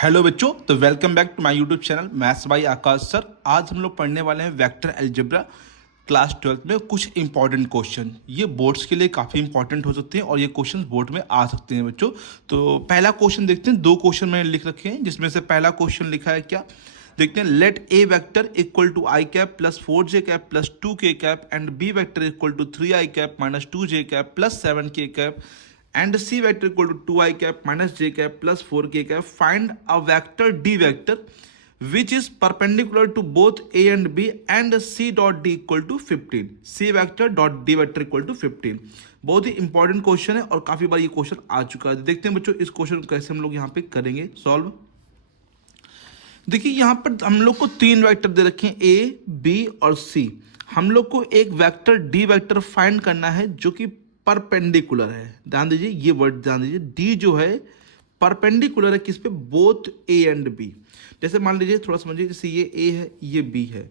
Hello बच्चों, तो welcome back to my YouTube channel maths by Aakash sir. आज हम लोग पढ़ने वाले हैं वेक्टर अलजेब्रा क्लास 12 में कुछ इंपॉर्टेंट क्वेश्चन। ये बोर्ड्स के लिए काफ़ी इंपॉर्टेंट हो सकते हैं और ये क्वेश्चन बोर्ड में आ सकते हैं बच्चों। तो पहला क्वेश्चन देखते हैं। दो क्वेश्चन मैंने लिख रखे हैं जिसमें से पहला क्वेश्चन लिखा है क्या, देखते हैं। Let a vector equal to i cap plus 4j cap plus 2k cap and b vector equal to 3i cap minus 2j cap plus 7k cap and c vector equal to 2i cap minus j cap plus 4k cap. Find a vector d vector which is perpendicular to both a and b and c dot d equal to 15. c vector dot d vector equal to 15. बहुत ही important question है और काफी बार ये question आ चुका है। देखते हैं बच्चों इस क्वेश्चन को कैसे हम लोग यहाँ पे करेंगे सॉल्व। देखिए यहाँ पर हम लोग को तीन वेक्टर दे रखे हैं ए, बी और सी। हम लोग को एक वेक्टर डी वेक्टर फाइंड करना है जो कि परपेंडिकुलर है। ध्यान दीजिए, ये वर्ड ध्यान दीजिए, डी जो है परपेंडिकुलर है किस पे, बोथ ए एंड बी। जैसे मान लीजिए, थोड़ा समझिए, जैसे ये ए है, ये बी है,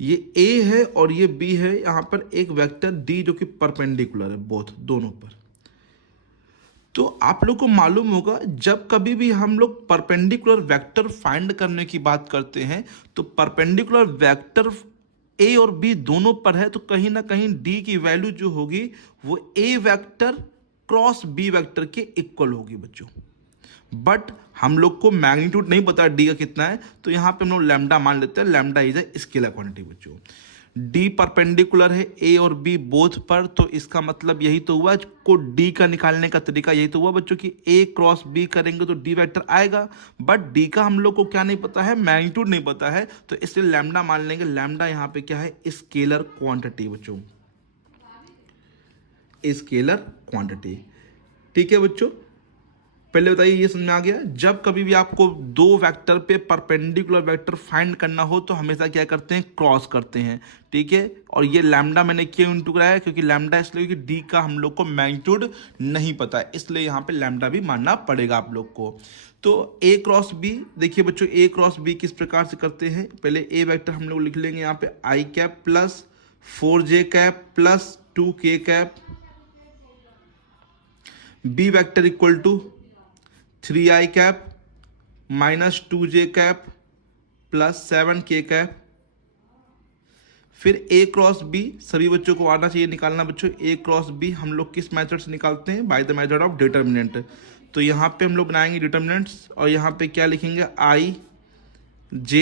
ये ए है और ये बी है। यहां पर एक वेक्टर डी जो कि परपेंडिकुलर है बोथ दोनों पर। तो आप लोग को मालूम होगा जब कभी भी हम लोग परपेंडिकुलर वेक्टर फाइंड करने की बात करते हैं तो परपेंडिकुलर वेक्टर ए और बी दोनों पर है, तो कहीं ना कहीं डी की वैल्यू जो होगी वो ए वेक्टर क्रॉस बी वेक्टर के इक्वल होगी बच्चों। बट हम लोग को मैग्नीट्यूड नहीं पता डी का कितना है, तो यहां पे हम लोग लैम्डा मान लेते हैं। Lambda is a scalar quantity बच्चों। डी परपेंडिकुलर है ए और बी बोथ पर, तो इसका मतलब यही तो हुआ को डी का निकालने का तरीका यही तो हुआ बच्चों कि ए क्रॉस बी करेंगे तो डी वेक्टर आएगा। बट डी का हम लोग को क्या नहीं पता है, मैग्नीट्यूड नहीं पता है, तो इसलिए लैम्डा मान लेंगे। लैम्डा यहाँ पे क्या है, स्केलर क्वांटिटी बच्चों, स्केलर क्वांटिटी। ठीक है बच्चों, पहले बताइए ये समझ में आ गया। जब कभी भी आपको दो वेक्टर पे परपेंडिकुलर वेक्टर फाइंड करना हो तो हमेशा क्या करते हैं, क्रॉस करते हैं। ठीक है, और ये लैम्डा मैंने क्यों इंटू कराया, क्योंकि लैम्डा इसलिए कि डी का हम लोग को मैग्नीट्यूड नहीं पता है, इसलिए यहाँ पे लैम्डा भी मानना पड़ेगा आप लोग को। तो ए क्रॉस बी, देखिए बच्चों ए क्रॉस बी किस प्रकार से करते हैं। पहले ए वेक्टर हम लोग लिख लेंगे यहाँ पे i cap plus 4j cap plus 2k cap, b vector equal to 3i cap minus 2j cap plus 7k cap. फिर a क्रॉस b, सभी बच्चों को आना चाहिए निकालना बच्चों। a क्रॉस b हम लोग किस मेथड से निकालते हैं, by the method of determinant. तो यहाँ पे हम लोग बनाएंगे डिटर्मिनेंट्स और यहाँ पे क्या लिखेंगे, i j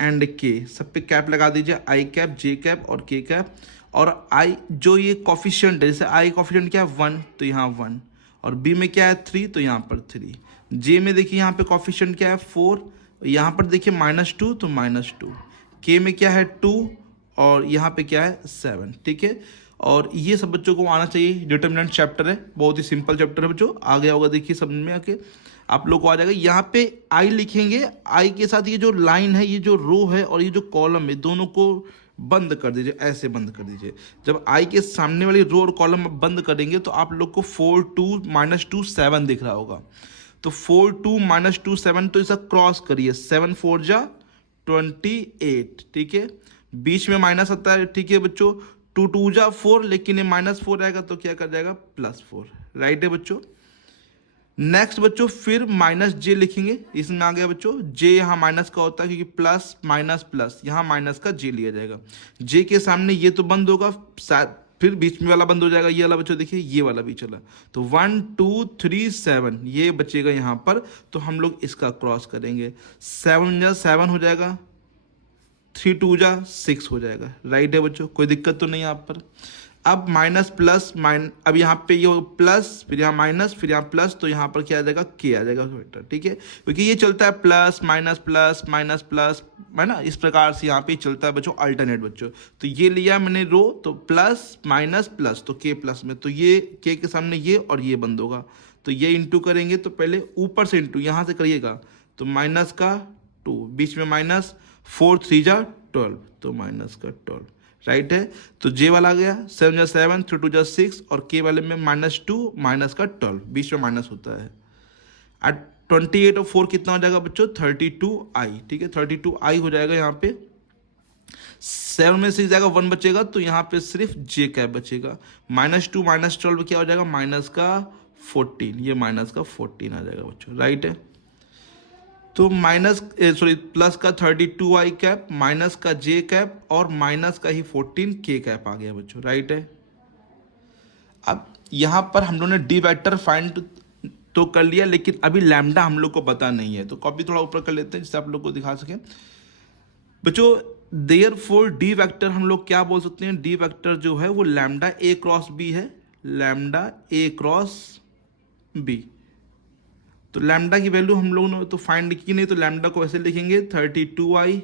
एंड k, सब पे कैप लगा दीजिए, i कैप j कैप और k कैप। और i जो ये कॉफिशिएंट है, जैसे i कॉफिशिएंट क्या है 1, तो यहाँ 1, और b में क्या है 3, तो यहाँ पर 3। जे में देखिए यहाँ पे कॉफिशिएंट क्या है 4, यहाँ पर देखिए -2 तो -2। के में क्या है 2 और यहाँ पे क्या है 7। ठीक है, और ये सब बच्चों को आना चाहिए। डिटर्मिनेंट चैप्टर है, बहुत ही सिंपल चैप्टर है बच्चों, आ गया होगा देखिए समझ में आके आप लोग को आ जाएगा। यहाँ पे आई लिखेंगे, आई के साथ ये जो लाइन है, ये जो रो है और ये जो कॉलम है, दोनों को बंद कर दीजिए, ऐसे बंद कर दीजिए। जब आई के सामने वाली रो और कॉलम बंद करेंगे तो आप लोग को 4 2 -2 7 दिख रहा होगा। तो 4 2 -2 7, तो इसे क्रॉस करिए, 7 4 जा 28। ठीक है, बीच में माइनस आता है। ठीक है बच्चों, 2 2 जा 4, लेकिन ये -4 आएगा तो क्या कर जाएगा, +4। राइट है बच्चों। नेक्स्ट बच्चों फिर -j लिखेंगे, इसमें आ गया बच्चों। j यहाँ माइनस का होता है क्योंकि प्लस माइनस प्लस, यहाँ माइनस का j लिया जाएगा। j के सामने ये तो बंद होगा, फिर बीच में वाला बंद हो जाएगा, ये वाला बच्चों देखिए ये वाला भी चला, तो 1 2 3 7 ये बचेगा यहाँ पर। तो हम लोग इसका क्रॉस करेंगे, 7 जा 7 हो जाएगा, 3 2 जा 6 हो जाएगा। राइट है बच्चों, कोई दिक्कत तो नहीं यहाँ पर। अब माइनस प्लस अब यहाँ पे ये प्लस, फिर यहाँ माइनस, फिर यहाँ प्लस, तो यहाँ पर क्या आ जाएगा, के आ जाएगा वेक्टर। ठीक है, क्योंकि ये चलता है प्लस माइनस प्लस है ना, इस प्रकार से यहाँ पे चलता है बच्चों अल्टरनेट बच्चों। तो ये लिया मैंने रो, तो प्लस माइनस प्लस, तो के प्लस में, तो ये के के सामने ये और ये बंद होगा, तो ये इंटू करेंगे। तो पहले ऊपर से इंटू यहाँ से करिएगा, तो माइनस का 2, बीच में माइनस, 4 3 जा 12, तो माइनस का 12। राइट है, तो जे वाला आ गया, 7 जा 7, 3 2 जा 6, और के वाले में -2 माइनस का 12, बीच में माइनस होता है। 28 और 4 कितना हो जाएगा बच्चों, 32i। ठीक है, 32i हो जाएगा। यहाँ पे 7 में 6 जाएगा, 1 बचेगा, तो यहाँ पे सिर्फ जे कैप बचेगा। -2 -12 क्या हो जाएगा, माइनस का 14, ये माइनस का 14 आ जाएगा बच्चों। राइट है, तो प्लस का 32i कैप, माइनस का j कैप और माइनस का ही 14k कैप आ गया बच्चों, राइट है। अब यहाँ पर हम लोगों ने डी वेक्टर फाइंड तो कर लिया, लेकिन अभी लैम्डा हम लोग को पता नहीं है, तो कॉपी थोड़ा ऊपर कर लेते हैं जिससे आप लोग को दिखा सकें बच्चों। देयरफॉर डी वेक्टर हम लोग क्या बोल सकते हैं, डी वेक्टर जो है वो लैम्डा ए क्रॉस बी है, लैम्डा ए क्रॉस बी। तो लैम्डा की वैल्यू हम लोगों ने तो फाइंड की नहीं, तो लैम्डा को ऐसे लिखेंगे 32i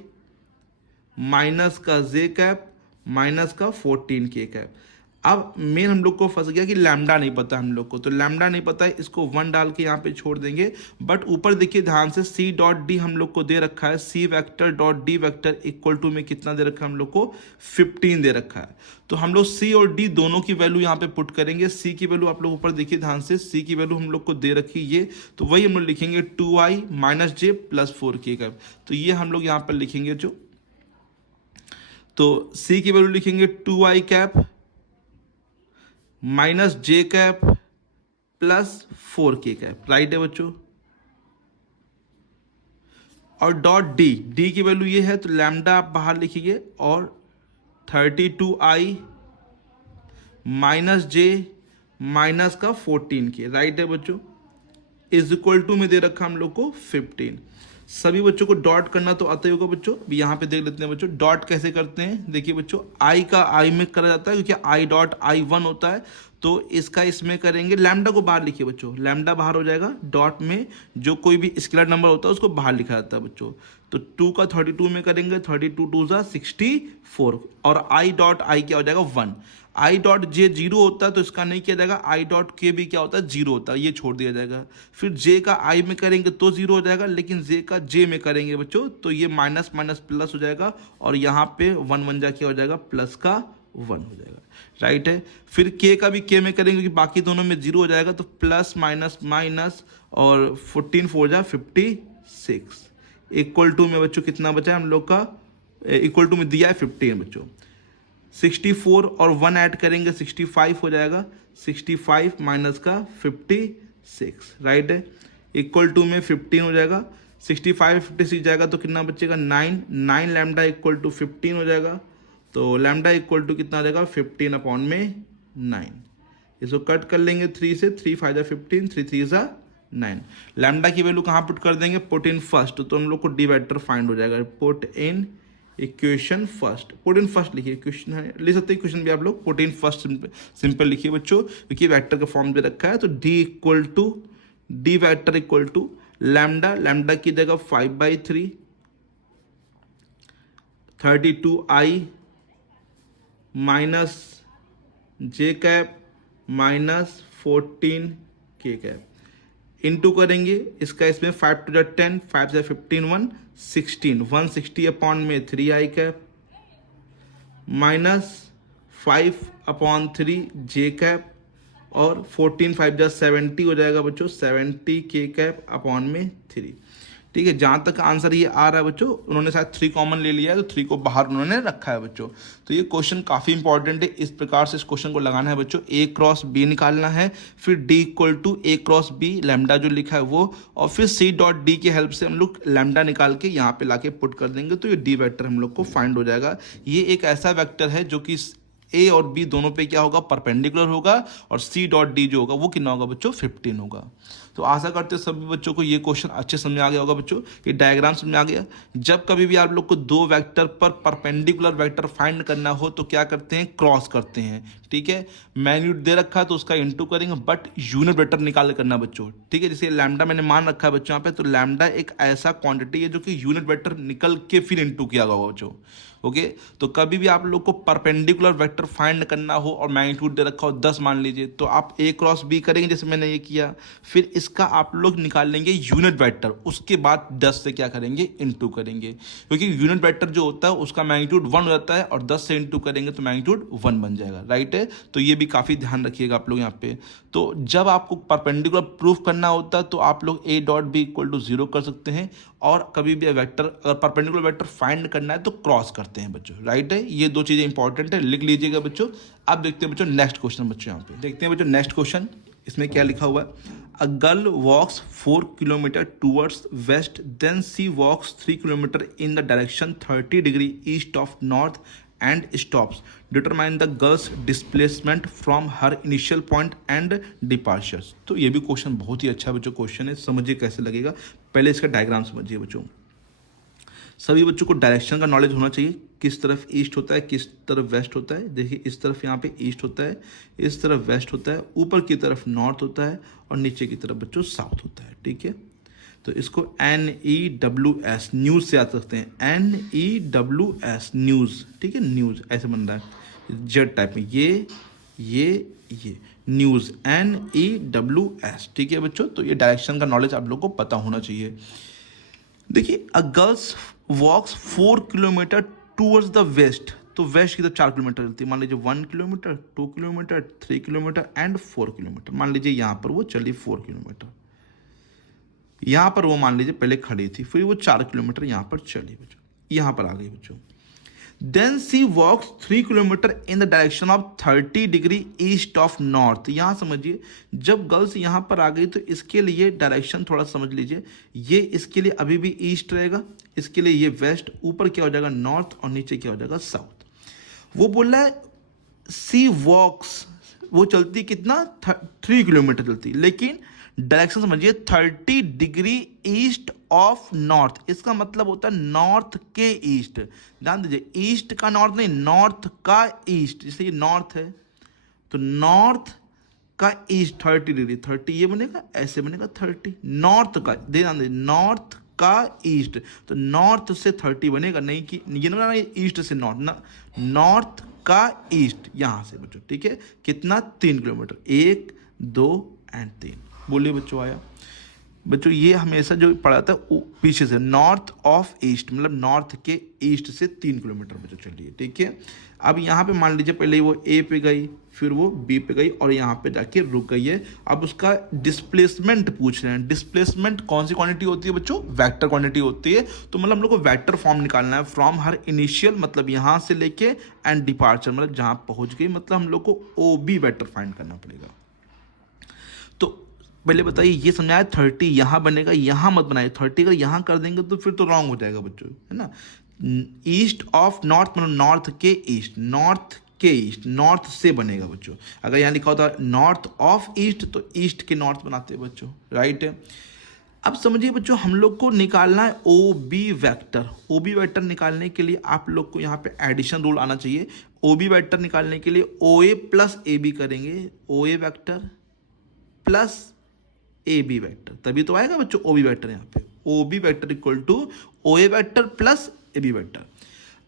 माइनस का जे कैप माइनस का 14k कैप। अब मेन हम लोग को फंस गया कि लैम्डा नहीं पता हम लोग को, तो लैम्डा नहीं पता है, इसको 1 डाल के यहाँ पे छोड़ देंगे। बट ऊपर देखिए ध्यान से, सी डॉट डी हम लोग को दे रखा है, c vector dot d vector equal to में कितना दे रखा है हम लोग को, 15 दे रखा है। तो हम लोग सी और डी दोनों की वैल्यू यहाँ पे पुट करेंगे। सी की वैल्यू आप लोग ऊपर देखिए ध्यान से, सी की वैल्यू हम लोग को दे रखी ये, तो वही हम लोग लिखेंगे 2i माइनस जे प्लस 4k का। तो ये हम लोग यहाँ पर लिखेंगे जो, तो सी की वैल्यू लिखेंगे 2i cap minus j cap plus 4k cap, right है बच्चों। और डॉट डी, डी की वैल्यू ये है, तो लैम्डा आप बाहर लिखिए और 32i माइनस जे माइनस का 14k, राइट है बच्चों, इज इक्वल टू में दे रखा हम लोग को 15। सभी बच्चों को डॉट करना तो आता ही होगा बच्चों, यहाँ पे देख लेते हैं बच्चों डॉट कैसे करते हैं। देखिए बच्चों, आई का आई में करा जाता है क्योंकि आई डॉट आई 1 होता है, तो इसका इसमें करेंगे। लैम्डा को बाहर लिखिए बच्चों, लैम्डा बाहर हो जाएगा, डॉट में जो कोई भी स्केलर नंबर होता है उसको बाहर लिखा जाता है बच्चों। तो 2 का 32 में करेंगे, 32 2 जा 64, और आई डॉट आई क्या हो जाएगा 1। आई डॉट जे 0 होता है तो इसका नहीं किया जाएगा, आई डॉट के भी क्या होता है 0 होता है, ये छोड़ दिया जाएगा। फिर जे का आई में करेंगे तो 0 हो जाएगा, लेकिन जे का जे में करेंगे बच्चों तो ये माइनस माइनस प्लस हो जाएगा, और यहाँ पे 1 1 जा क्या हो जाएगा, प्लस का 1 हो जाएगा, राइट है। फिर के का भी के में करेंगे क्योंकि बाकी दोनों में 0 हो जाएगा, तो प्लस माइनस माइनस और 14 4 जा 56 इक्वल टू में बच्चों कितना बचा है हम लोग का, इक्वल टू में दिया है 15 बच्चों। 64 और 1 ऐड करेंगे 65 हो जाएगा, 65 माइनस का 56, राइट है, इक्वल टू में 15 हो जाएगा। 65 56 जाएगा तो कितना बचेगा 9, 9 लैम्डा इक्वल टू 15 हो जाएगा, तो लैम्डा इक्वल टू कितना आ जाएगा 15 अपॉन में 9। इसको कट कर लेंगे 3 से, 3 5 जा 15, 3 3 जा 9। लैम्डा की वैल्यू कहाँ पुट कर देंगे, पुट इन फर्स्ट, तो हम लोग को डी वेक्टर फाइंड हो जाएगा। Put in equation first, put in first लिखिए, इक्वेशन है ले सकते हैं, इक्वेशन भी आप लोग पुट इन फर्स्ट सिंपल लिखिए बच्चों, क्योंकि वेक्टर का फॉर्म दे रखा है। तो d equal to, d vector equal to lambda, lambda की जगह 5/3 32i minus j cap minus 14k cap, into करेंगे इसका, इसमें 5 2 10, 5 से 15 16, 160 अपॉन में 3i कैप माइनस 5 अपॉन 3 जे कैप, और 14 5 जा 70 हो जाएगा बच्चों, 70k कैप अपॉन में 3। ठीक है, जहाँ तक आंसर ये आ रहा है बच्चों, उन्होंने शायद 3 कॉमन ले लिया है, तो 3 को बाहर उन्होंने रखा है बच्चों। तो ये क्वेश्चन काफ़ी इंपॉर्टेंट है, इस प्रकार से इस क्वेश्चन को लगाना है बच्चों। ए क्रॉस बी निकालना है, फिर d equal to a cross b, lambda जो लिखा है वो, और फिर सी डॉट डी की हेल्प से हम लोग लैम्डा निकाल के यहाँ पे लाके पुट कर देंगे, तो ये डी वेक्टर हम लोग को फाइंड हो जाएगा। ये एक ऐसा वेक्टर है जो कि ए और बी दोनों पे क्या होगा, परपेंडिकुलर होगा, और सी डॉट डी जो होगा वो कितना होगा बच्चों, 15 होगा। तो आशा करते हैं सभी बच्चों को ये क्वेश्चन अच्छे समझ आ गया होगा बच्चों, ये डायग्राम समझ आ गया। जब कभी भी आप लोग को दो वेक्टर पर परपेंडिकुलर वेक्टर फाइंड करना हो तो क्या करते हैं, क्रॉस करते हैं। ठीक है, मैग्नीट्यूड दे रखा है तो उसका इंटू करेंगे, बट यूनिट वेक्टर निकाल करना बच्चों। ठीक है, जैसे लैम्डा मैंने मान रखा है बच्चों यहाँ पे, तो लैम्डा एक ऐसा क्वांटिटी है जो कि यूनिट वेक्टर निकल के फिर इंटू किया होगा बच्चों। ओके, तो कभी भी आप लोग को परपेंडिकुलर वेक्टर फाइंड करना हो और मैग्नीट्यूड दे रखा हो 10 मान लीजिए, तो आप ए क्रॉस बी करेंगे जैसे मैंने ये किया, फिर इसका आप लोग निकाल लेंगे यूनिट वेक्टर, उसके बाद 10 से क्या करेंगे, इनटू करेंगे, क्योंकि यूनिट वेक्टर जो होता है उसका मैग्नीट्यूड 1 हो जाता है, और 10 से इनटू करेंगे तो मैग्नीट्यूड 1 बन जाएगा। राइट है, तो ये भी काफ़ी ध्यान रखिएगा आप लोग यहाँ पे। तो जब आपको परपेंडिकुलर प्रूफ करना होता है तो आप लोग a dot b equal to 0 कर सकते हैं, और कभी भी वेक्टर अगर परपेंडिकुलर वेक्टर फाइंड करना है तो क्रॉस करते हैं बच्चों। राइट है, ये दो चीज़ें इंपॉर्टेंट है, लिख लीजिएगा बच्चों। अब देखते हैं बच्चों नेक्स्ट क्वेश्चन, बच्चों यहाँ पे देखते हैं बच्चों नेक्स्ट क्वेश्चन, इसमें क्या लिखा हुआ है। A girl walks 4 kilometers towards west, then she walks 3 kilometers in the direction 30 degree east of north and stops. Determine the girl's displacement from her initial point and departures. तो ये भी question बहुत ही अच्छा बच्चों क्वेश्चन है, समझिए कैसे लगेगा। पहले इसका डायग्राम समझिए बच्चों। सभी बच्चों को डायरेक्शन का नॉलेज होना चाहिए, किस तरफ ईस्ट होता है, किस तरफ वेस्ट होता है। देखिए इस तरफ यहाँ पे ईस्ट होता है, इस तरफ वेस्ट होता है, ऊपर की तरफ नॉर्थ होता है और नीचे की तरफ बच्चों साउथ होता है। ठीक है, तो इसको NEWS न्यूज़ से याद रखते हैं, NEWS न्यूज़। ठीक है, न्यूज़ ऐसे बन रहा है जेड टाइप में, ये न्यूज़ NEWS। ठीक है बच्चों, तो ये डायरेक्शन का नॉलेज आप लोग को पता होना चाहिए। देखिए a girls walks 4 kilometre towards the west, तो वेस्ट की तरफ 4 किलोमीटर चलती है। मान लीजिए 1 kilometre, 2 kilometre, 3 kilometre and 4 kilometre. मान लीजिए यहाँ पर वो चली 4 किलोमीटर, यहाँ पर वो मान लीजिए पहले खड़ी थी, फिर वो 4 किलोमीटर यहाँ पर चली बच्चों, यहाँ पर आ गई बच्चों। Then c walks 3 kilometre in the direction of 30 degree east of north. यहाँ समझिए, जब गर्ल्स यहाँ पर आ गई तो इसके लिए डायरेक्शन थोड़ा समझ लीजिए, ये इसके लिए अभी भी ईस्ट रहेगा, इसके लिए ये वेस्ट, ऊपर क्या हो जाएगा नॉर्थ और नीचे क्या हो जाएगा साउथ। वो बोल रहा है सी वॉक्स, वो चलती कितना 3 किलोमीटर चलती, लेकिन डायरेक्शन समझिए 30 डिग्री ईस्ट ऑफ नॉर्थ। इसका मतलब होता है नॉर्थ के ईस्ट। ध्यान दीजिए, ईस्ट का नॉर्थ नहीं, नॉर्थ का ईस्ट। जैसे ये नॉर्थ है तो नॉर्थ का ईस्ट 30 डिग्री, 30 ये बनेगा, ऐसे बनेगा 30 नॉर्थ का। ध्यान दीजिए, नॉर्थ का ईस्ट, तो नॉर्थ से 30 बनेगा, नहीं कि ये ना ईस्ट से नॉर्थ ना, नॉर्थ का ईस्ट यहाँ से बच्चों। ठीक है, कितना 3 किलोमीटर, 1 2 एंड 3। बोलिए बच्चों, आया बच्चों? ये हमेशा जो पढ़ा था पीछे से, नॉर्थ ऑफ ईस्ट मतलब नॉर्थ के ईस्ट से 3 किलोमीटर बच्चों चलिए। ठीक है, अब यहाँ पे मान लीजिए पहले वो ए पे गई, फिर वो बी पे गई और यहाँ पे जाके रुक गई है। अब उसका डिस्प्लेसमेंट पूछ रहे हैं। डिस्प्लेसमेंट कौन सी क्वांटिटी होती है बच्चों? वेक्टर क्वांटिटी होती है। तो मतलब हम लोग को वेक्टर फॉर्म निकालना है फ्रॉम हर इनिशियल, मतलब यहाँ से लेके एंड डिपार्चर, मतलब जहाँ पहुँच गई, मतलब हम लोग को OB वेक्टर फाइंड करना पड़ेगा। तो पहले बताइए, ये समझाया 30 यहाँ बनेगा, यहाँ मत बनाइए 30, अगर यहाँ कर देंगे तो फिर तो रॉन्ग हो जाएगा बच्चों, है ना। ईस्ट ऑफ नॉर्थ मतलब नॉर्थ के ईस्ट, नॉर्थ के ईस्ट, नॉर्थ से बनेगा बच्चों। अगर यहाँ लिखा होता नॉर्थ ऑफ ईस्ट तो ईस्ट के नॉर्थ बनाते हैं बच्चों, राइट है। अब समझिए बच्चों, हम लोग को निकालना है OB वेक्टर। OB वेक्टर निकालने के लिए आप लोग को यहाँ पे एडिशन रूल आना चाहिए। OB वेक्टर निकालने के लिए OA प्लस AB करेंगे, OA vector plus AB vector, तभी तो आएगा बच्चों OB वेक्टर। यहाँ पे OB vector equal to OA vector plus AB vector.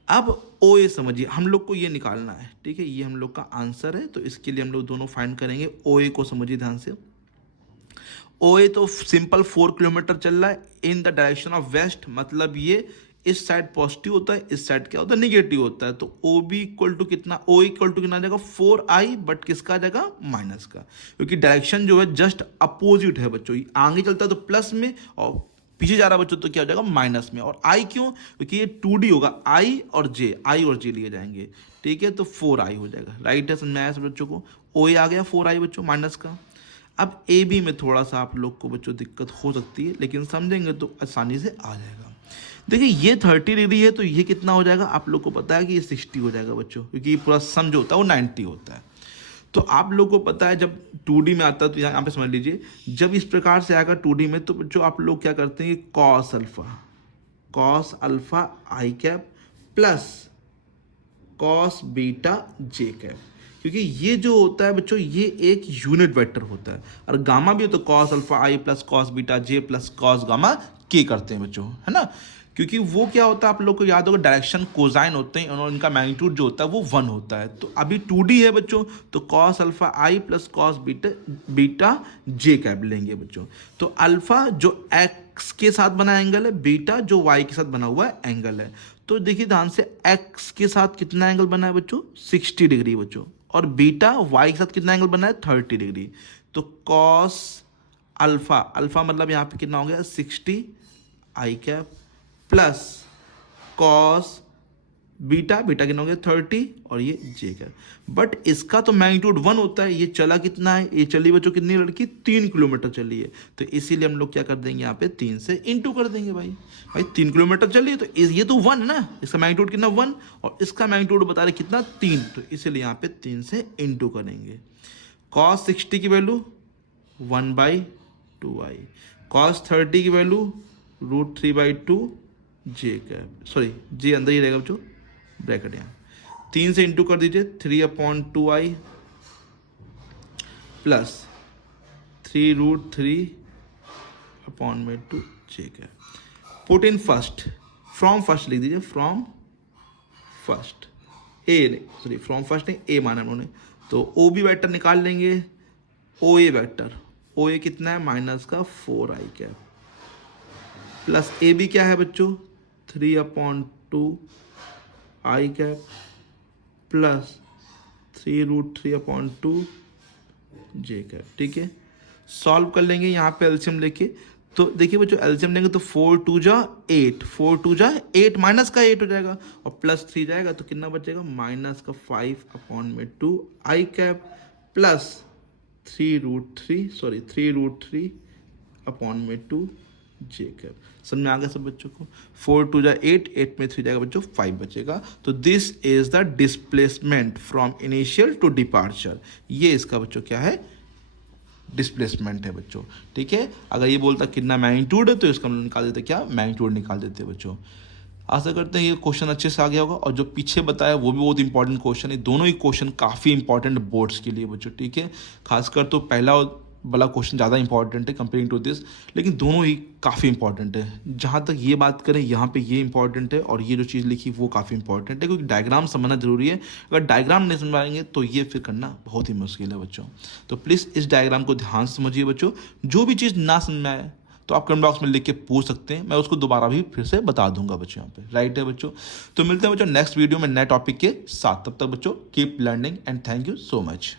अब OA समझिए, हम लोग को ये निकालना है, ठीक है, ये हम लोग का आंसर है, तो इसके लिए हम लोग दोनों फाइंड करेंगे। OA को समझिए ध्यान से, OA तो सिंपल 4 किलोमीटर चल रहा है in the direction of west, मतलब ये इस साइड पॉजिटिव होता है, इस साइड क्या होता है नेगेटिव होता है। तो OB इक्वल टू कितना, OA इक्वल टू कितना आ जाएगा 4I, बट किसका आ जाएगा माइनस का, क्योंकि डायरेक्शन जो है जस्ट अपोजिट है बच्चों। आगे चलता है तो प्लस में और पीछे जा रहा है बच्चों तो क्या हो जाएगा माइनस में। और I क्यों? क्योंकि ये 2D होगा, I और J लिए जाएंगे, ठीक है, तो 4I हो जाएगा, राइट है। समझ में आया सब बच्चों को? OA आ गया 4I बच्चों माइनस का। अब AB में थोड़ा सा आप लोग को बच्चों दिक्कत हो सकती है, लेकिन समझेंगे तो आसानी से आ जाएगा। देखिए ये 30 डिग्री है तो ये कितना हो जाएगा, आप लोग को पता है कि ये 60 हो जाएगा बच्चों, क्योंकि ये पूरा सम जो होता है वो 90 होता है। तो आप लोग को पता है जब 2D में आता है तो यहाँ पे समझ लीजिए, जब इस प्रकार से आएगा 2D में तो बच्चों आप लोग क्या करते हैं, cos alpha I cap plus cos beta J cap, क्योंकि ये जो होता है बच्चों ये एक यूनिट वेक्टर होता है। और गामा भी हो तो cos alpha I plus cos beta J plus cos gamma K करते हैं बच्चों, है ना। क्योंकि वो क्या होता है आप लोग को याद होगा, डायरेक्शन कोसाइन होते हैं और इनका मैग्नीट्यूड जो होता है वो 1 होता है। तो अभी 2D है बच्चों, तो cos alpha I plus cos beta J cap लेंगे बच्चों। तो अल्फा जो x के साथ बना एंगल है, बीटा जो y के साथ बना हुआ एंगल है। तो देखिए ध्यान से, x के साथ कितना एंगल बना है बच्चों 60 डिग्री बच्चों, और बीटा y के साथ कितना एंगल बना है 30 डिग्री। तो कॉस अल्फा मतलब यहाँ पे कितना हो गया 60 I cap plus cos beta कितना हो गया 30 और ये जे कैप। बट इसका तो मैग्नीट्यूड 1 होता है, ये चला कितना है, ये चली बच्चों कितनी लड़की 3 किलोमीटर चली है, तो इसीलिए हम लोग क्या कर देंगे यहाँ पे 3 से इंटू कर देंगे भाई 3 किलोमीटर चली है तो ये तो 1 है ना, इसका मैग्नीट्यूड कितना 1 और इसका मैग्नीट्यूड बता रहे कितना 3, तो इसीलिए यहाँ पे 3 से इंटू करेंगे। cos 60 की वैल्यू 1/2i, cos 30 की वैल्यू √3/2 जे कैप, सॉरी जे अंदर ही रहेगा बच्चों ब्रैकेट यहाँ, 3 से इंटू कर दीजिए 3/2i plus 3√3/2 J cap. Put in first, from first लिख दीजिए, फ्रॉम फर्स्ट फ्रॉम फर्स्ट नहीं ए माना उन्होंने, तो ओ बी वेक्टर निकाल लेंगे, ओ ए वेक्टर, ओ ए कितना है माइनस का 4i cap plus A B क्या है बच्चों 3/2i कैप प्लस 3√3/2 जे कैप। ठीक है, सॉल्व कर लेंगे यहाँ पे एलसीएम लेके, तो देखिए बच्चों एलसीएम लेंगे तो 4 2 जा 8, 4 2 जा 8 माइनस का 8 हो जाएगा और प्लस 3 जाएगा तो कितना बचेगा माइनस का 5/2i कैप प्लस 3√3/2 जे कैप। समझ में आ गया सब बच्चों को, 4 2 जा 8, 8 में 3 जाएगा बच्चों 5 बचेगा, तो this is the displacement from initial to departure, ये इसका बच्चों क्या है डिस्प्लेसमेंट है बच्चों। ठीक है, अगर ये बोलता कितना मैग्नीट्यूड है तो इसका हम लोग निकाल देते, क्या मैग्नीट्यूड निकाल देते बच्चों। आशा करते हैं ये क्वेश्चन अच्छे से आ गया होगा, और जो पीछे बताया वो भी बहुत इंपॉर्टेंट क्वेश्चन है, दोनों ही क्वेश्चन काफ़ी इंपॉर्टेंट बोर्ड्स के लिए बच्चों। ठीक है, खासकर तो पहला वाला क्वेश्चन ज़्यादा इंपॉर्टेंट है कंपेयरिंग टू दिस, लेकिन दोनों ही काफ़ी इंपॉर्टेंट है। जहाँ तक ये बात करें यहाँ पे ये इंपॉर्टेंट है और ये जो चीज़ लिखी वो काफ़ी इंपॉर्टेंट है, क्योंकि डायग्राम समझना जरूरी है, अगर डायग्राम नहीं समझाएंगे तो ये फिर करना बहुत ही मुश्किल है बच्चों। तो प्लीज़ इस डायग्राम को ध्यान से समझिए बच्चों, जो भी चीज़ ना समझ में आए तो आप कमेंट बॉक्स में लिख के पूछ सकते हैं, मैं उसको दोबारा भी फिर से बता दूंगा बच्चों यहाँ पे, राइट है बच्चों। तो मिलते हैं बच्चों नेक्स्ट वीडियो में नए टॉपिक के साथ, तब तक बच्चों keep learning and thank you so much.